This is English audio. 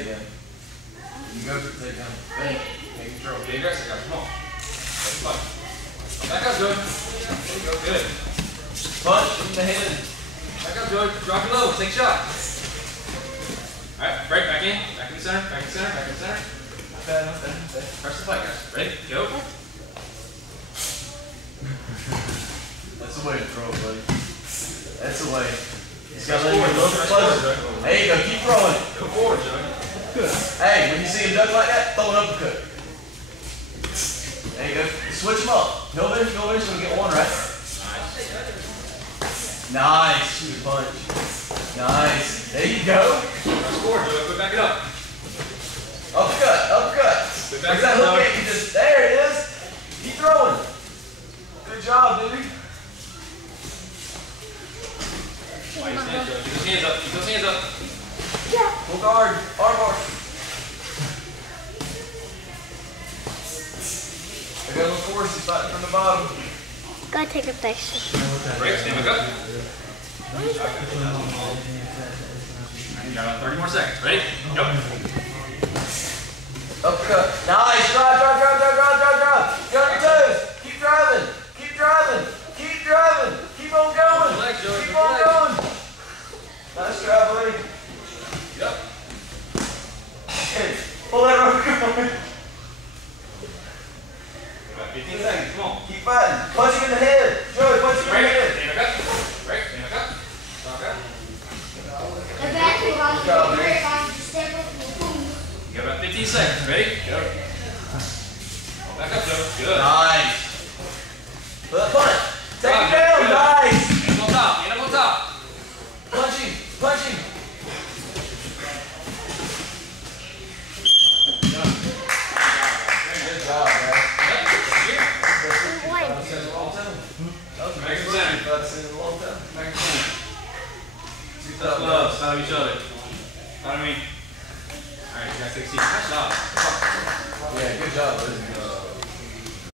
takedown. You go for the takedown. Bang. Take control. Be aggressive, guys. Come on. Let's fight. Back up, Joey. There you go. Good. Punch in the head. Back up, Joey. Drop your low. Take a shot. Alright, break. Back in. Back in the center. Back in the center. Back in the center. Not bad, not bad, not bad. Press the fight, guys. Ready? Go. That's the way to throw, buddy. That's the way. Just gotta let Forward, it look closer. There you go, keep throwing. Go forward, Joey. Good. Hey, when you see him duck like that, throw an uppercut. There you go. Switch them up. He'll eventually get one right. Nice. Good punch. Nice. There you go. Press forward, Joey. Put back it up. Uppercut, uppercut. Put Where's back that it hook up. at? You just, there it is. Keep throwing. Good job, dude. Why you stand, Joey? Keep those hands up. Keep those hands up. Full guard. Arm bar. I got a little force. He's fighting from the bottom. Go take a picture. Break. Stand back up. You got about 30 more seconds. Ready? Go. Uppercut. Nice. Drive, drive, drive, drive, drive, drive, drive. Get on your toes. Keep driving. Keep driving. Keep driving. Keep on going. Legs, Joey. Keep on going. Nice drive, buddy. Yep. Hey, pull that rope going. About 15 seconds. Come on. Keep fighting. Punch him in the head. Joey, punch him in the Break. head. Stand back up. Break. Stand back up. Back up. The battery on Good job, man. You got about 15 seconds. Ready? Go. Back up, Joe. Good. Nice. Punch. Take Wow, it down. good. Nice. Hand up on top. Hand up on top. Punch him. Punch him. Good job, guys. Yep. Here. I've seen it a long time. That was the Back biggest in center. I've seen in a long time. Back in center. Two Tough thumbs. love. Style each other. Know what I mean? Alright, you guys take a seat. Nice job. Yeah, good job, buddy.